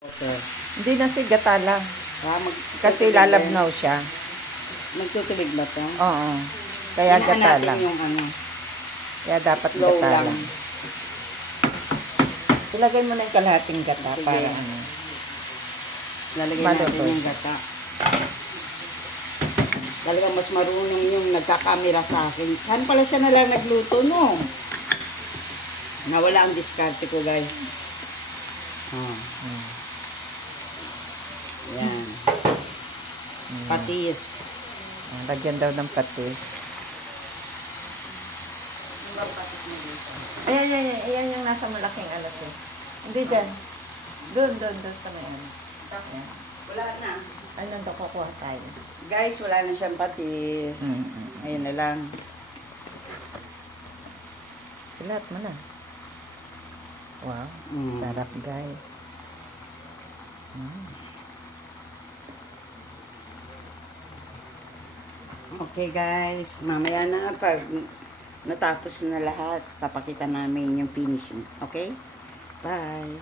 Okay. Hindi na si gata lang. Kasi Magtutubig lalabnaw siya. ba? Magtutubig ba ito? Oo. Kaya Hinaan gata natin lang. yung ano. Kaya dapat Slow gata lang. lang. Ilagay mo na yung kalahating gata Sige. para ano. Lalagay Maluto natin yung siya. gata. Talagang mas marunong yung nagkakamera sa akin. Saan pala siya nalang nagluto, no? Nawala ang diskarte ko, guys. Oh. Yan. Patis. Lagyan daw ng patis. Ayan yung nasa malaking alas eh. Hindi dyan. Doon sa may ano. Ayan. Wala na. Ay, nandun kukuha tayo. Guys, wala na siyang patis. Ayun na lang. Pilat mo na. Wow. Sarap, guys. Okay, guys. Mamaya na pag natapos na lahat, papakita namin yung finishing. Okay? Bye.